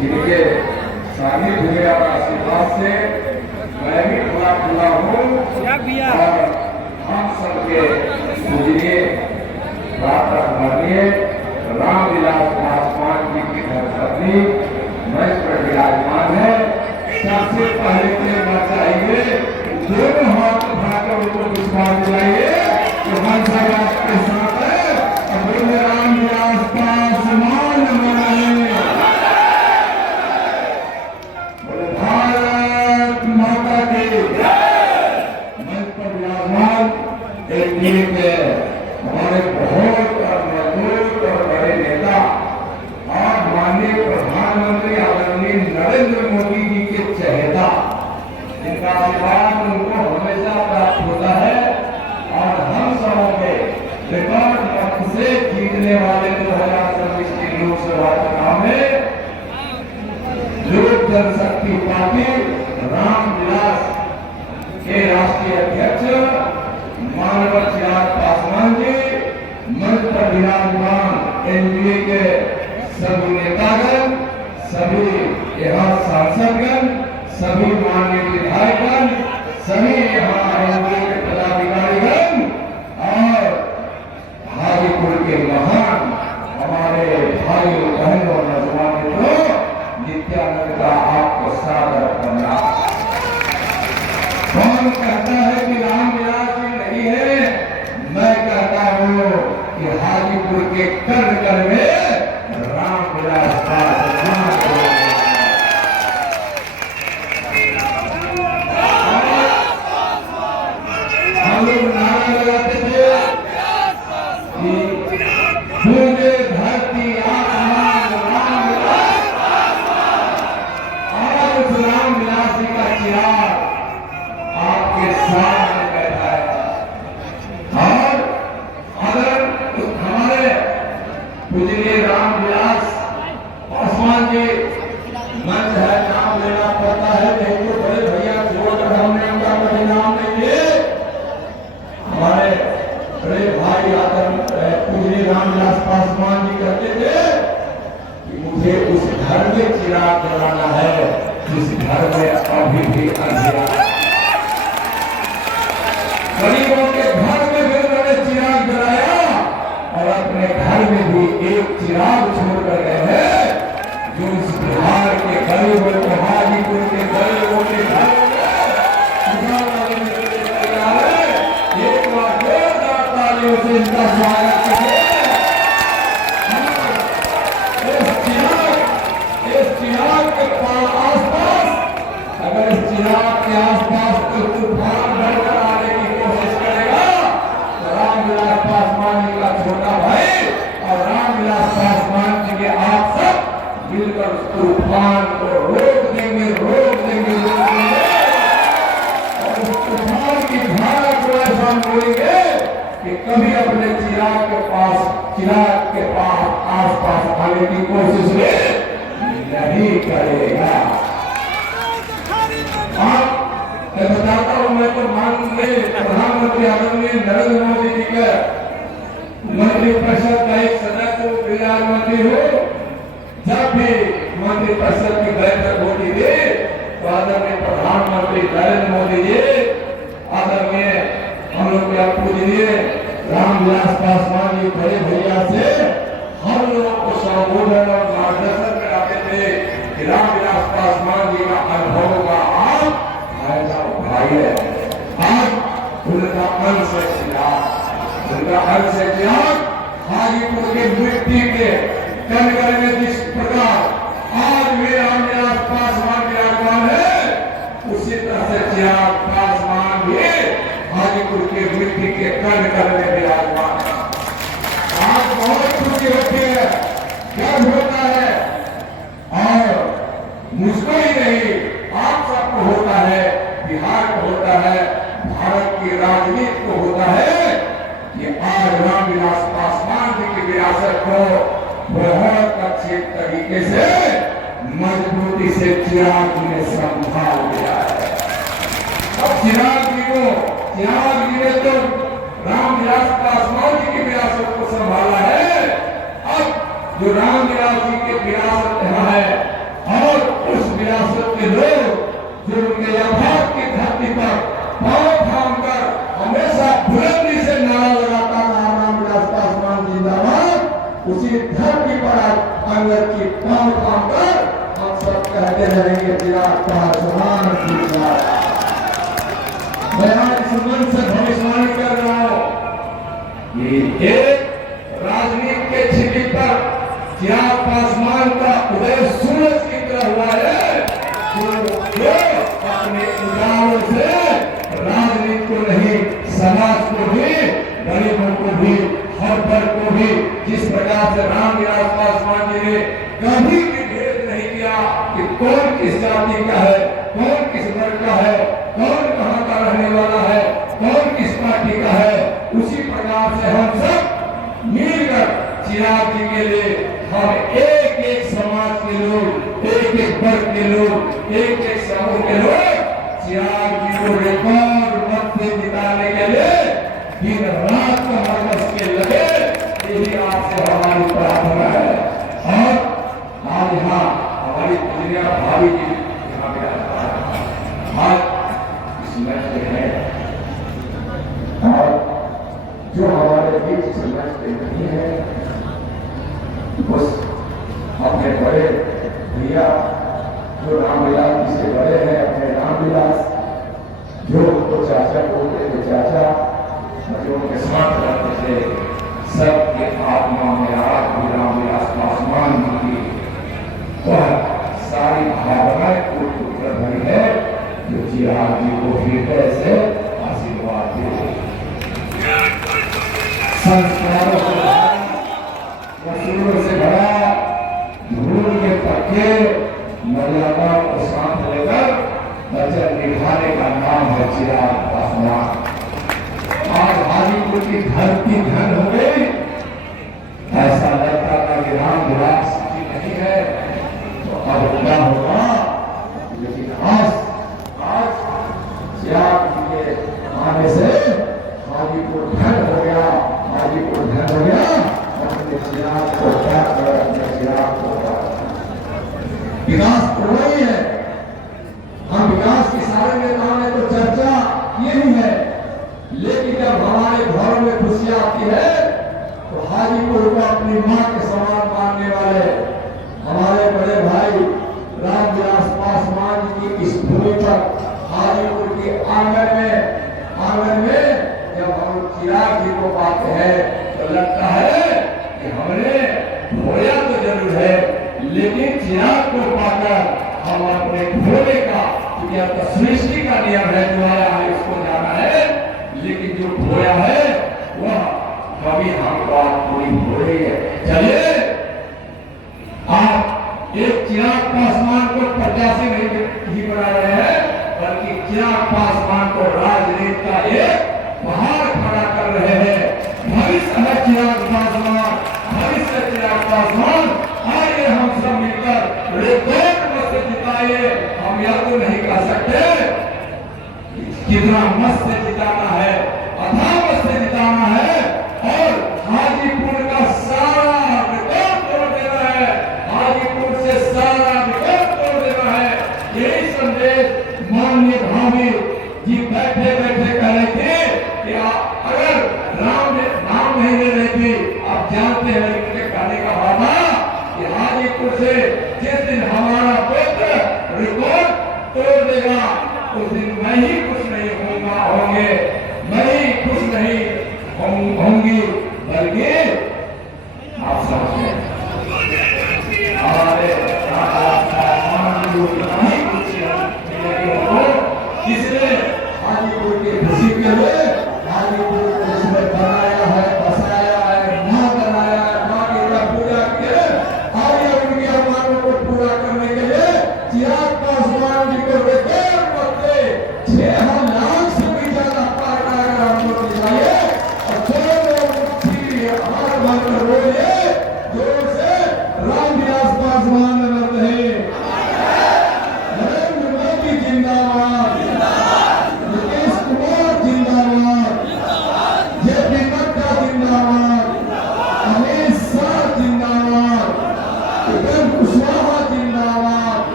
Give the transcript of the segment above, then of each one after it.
जिनके सानिध्य में और आशीर्वाद से मैं भी खुला खुला हूँ और हम सबके पूजनीय प्रातः स्मरणीय रामविलास पासवान जी की धर्मपत्नी मंच पर विराजमान है। सबसे पहले कहना चाहिए दोनों हाथ उठाकर उनको विश्वास दिलाइए कि हम सब आपके साथ है और बोले रामविलास पासवान मनाए, बोले भारत माता की मंच पर विराजमान एनडीए के हमारे बहुत मजबूत और बड़े नेता और माननीय प्रधानमंत्री आदरणीय नरेंद्र मोदी जी के चहेता, जिनका आशीर्वाद उनको हमेशा प्राप्त होता है और हम सबों के रिकॉर्ड मत से जीतने वाले 2026 के लोकसभा चुनाव में लोक जनशक्ति पार्टी रामविलास के राष्ट्रीय अध्यक्ष माननीय चिराग पासवान जी, मंच पर विराजमान एनडीए के सभी नेतागण, सभी यहाँ सांसदगण, सभी माननीय विधायकगण, सभी यहाँ एनडीए के पदाधिकारीगण और हाजीपुर के महान हमारे भाइयों बहनों नौजवान मित्रों, नित्यानंद का आपको सादर प्रणाम। कौन कहता है कि रामविलास जी नहीं है? मैं कहता हूँ कि हाजीपुर के कण कण में रामविलास पासवान हम लोग नारा लगाते थे कि सूर्य धरती आसमान रामविलास, और उस रामविलास जी का चिराग आपके सामने बैठा है और अगर हमारे पूजनीय रामविलास पासवान जी मंच है, नाम लेना पड़ता है, नहीं तो बड़े भैया छोड़कर हमने उनका कभी नाम नहीं लिए। हमारे बड़े भाई पूजनीय रामविलास पासवान जी कहते थे कि मुझे उस घर में चिराग जलाना है जिस घर में अभी भी अंधेरा है। गरीबों के घर में भी उन्होंने चिराग जलाया और अपने घर में भी एक चिराग छोड़ कर गए हैं, जो इस बिहार के गरीबों को, हाजीपुर के गरीबों के घर एक बार जोरदार तालियों से इनका स्वागत करें। इस चिराग के आसपास, अगर इस चिराग के आसपास कोई तूफान बढ़कर आने की कोशिश करेगा तो रामविलास पासवान जी का छोटा भाई और रामविलास पासवान जी के आप सब मिलकर उस तूफान को रोक देंगे, रोक देंगे, रोक देंगे और उस तूफान की धारा को ऐसा मोड़ेंगे कि कभी अपने चिराग के पास आसपास आने की कोशिश नहीं करेगा। मैं बताता हूँ, मैं तो माननीय प्रधानमंत्री आदरणीय नरेंद्र मोदी जी के मंत्रिपरिषद का एक सदस्य विराजमान हो, जब भी मंत्रिपरिषद की बैठक होती थी तो आदरणीय प्रधानमंत्री नरेंद्र मोदी जी आदरणीय हम लोग के पूजनीय रामविलास पासवान जी बड़े भैया से हम लोगों को संबोधन और मार्गदर्शन कराते थे कि रामविलास पासवान जी का अनुभव का आप फायदा उठाइए। आज उनका अंश चिराग हाजीपुर के मिट्टी के कण में जिस प्रकार आज भी रामविलास पासवान विराजमान है, उसी तरह से चिराग पासवान भी हाजीपुर के मिट्टी के कण में विराजमान है। आज बहुत खुशी होती है, गर्व होता है और मुझको ही नहीं आप सबको होता है, बिहार को होता है, भारत की राजनीति को होता है कि आज रामविलास पासवान जी की विरासत को बहुत अच्छे तरीके से मजबूती से चिराग जी ने संभाल लिया है। अब चिराग जी ने तो रामविलास पासवान जी की विरासत को संभाला है। अब जो रामविलास जी की विरासत यहाँ है पाकर हम सब कहते रहेंगे चिराग पासवान की जय। मैं आज इस मंच से भविष्यवाणी कर रहा हूं कि एक राजनीति के छिपी पर चिराग पासवान का उदय सूरज की तरह हुआ है, जो अपने उदारों से राजनीति को नहीं, समाज को भी, गरीबों को भी, हर वर्ग को भी, जिस प्रकार से रामविलास पासवान जी ने कभी भी भेद नहीं किया कि कौन किस जाति का है, कौन किस वर्ग का है, कौन कहां का रहने वाला है, कौन किस पार्टी का है, उसी प्रकार से हम सब मिलकर चिराग जी के लिए हम एक एक समाज के लोग, एक एक वर्ग के लोग, एक एक समूह के लोग चिराग जी को रिकॉर्ड मत से जिताने के लिए दिन रात कमर के लगे, यही आपसे हमारी प्रार्थना है। और आज यहाँ हमारी दुनिया भाभी जी यहाँ पे आज इस मैच में है, और जो हमारे बीच इस मैच में नहीं है, बस अपने बड़े भैया जो रामविलास जी से बड़े हैं, अपने रामविलास जो उनको चाचा बोलते थे, चाचा जो उनके साथ रहते थे, सबके आत्मा में आज भी रामविलास पासवान जी की वह सारी भावनाएं उत्तर भरी है, जो चिराग जी को हृदय से आशीर्वाद दे, संस्कारों से भरा, वसूलों से भरा, धूल के पक्के मर्यादा को साथ लेकर वचन निभाने का नाम है चिराग पासवान। आज हाजीपुर की धरती धन हो गई, ऐसा लगता था कि रामविलास जी नहीं है तो अब क्या होगा, लेकिन आज चिराग जी के आने से हाजीपुर धन हो गया, हाजीपुर धन हो गया। अपने चिराग को क्या कर, अपने चिराग को विकास तो वही है, हम विकास की सारे नेताओं ने तो चर्चा यही है, लेकिन जब हमारे घरों में खुशी आती है तो हाजीपुर को अपनी मां के समान मानने वाले हमारे बड़े भाई रामविलास पासवान जी की इस भूमि पर हाजीपुर के आंगन में जब हम चिराग जी को पाते हैं तो लगता है कि हमने खोया तो जरूर है, लेकिन चिराग को पाकर हम अपने खोने का, क्योंकि अब तो सृष्टि का नियम है, जो आया है उसको जाना है, लेकिन जो खोया है वह कभी हम बात पूरी हो रही है। चलिए आप एक चिराग पासवान को प्रत्याशी नहीं बना रहे हैं, बल्कि चिराग पासवान को राजनीति का एक पहाड़ खड़ा कर रहे हैं। भविष्य है चिराग पासवान, भविष्य चिराग पासवान। आइए हम सब मिलकर रिकॉर्ड मत से जिताइए। हम यह तो नहीं कह सकते कितना मस्त से जिताना है, अथाह मस्त से जिताना है, और हाजीपुर का सारा रिकॉर्ड तोड़ देना है, हाजीपुर से सारा रिकॉर्ड तोड़ देना है। यही संदेश माननीय भाभी जी बैठे बैठे कह रहे थे कि अगर नाम नहीं ले रही थी, आप जानते हैं उनके कहने का वादा कि हाजीपुर से जिस दिन हमारा पुत्र रिकॉर्ड तोड़ देगा उस दिन मैं ही खुश नहीं होंगे, मैं ही खुश नहीं होंगी, बल्कि आप समझे हमारे इसलिए हाजीपुर की खुशी के लिए हाजीपुर को इसने बनाया है, बसाया है, मां बनाया है, मां की पूजा किए, आइए उनकी अरमानों को पूरा करने के लिए चिराग पासवान जी को रिकॉर्ड करते 6 लाख से भी ज्यादा पार कर हम लोग दिखाइए, और हाथ मारकर बोलिए जोर से रामविलास पासवान नमस्ते, नरेंद्र मोदी जिंदाबाद, नीतीश कुमार जिंदाबाद, जेपी नड्डा जिंदाबाद, अमित शाह जिंदाबाद, उपेंद्र कुशवाहा जिंदाबाद,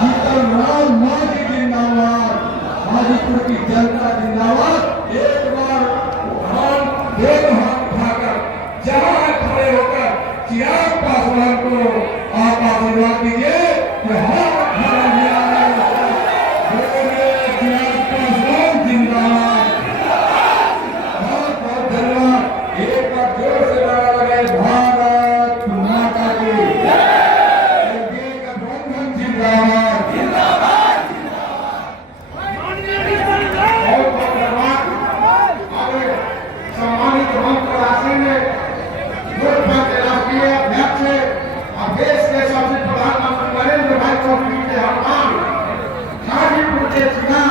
जीतन राम मांझी जिंदाबाद, हाजीपुर की जनता जिंदाबाद। एक बार दोनों हाथ उठाकर जहां खड़े होकर चिराग पासवान को आप आशीर्वाद सुद्धा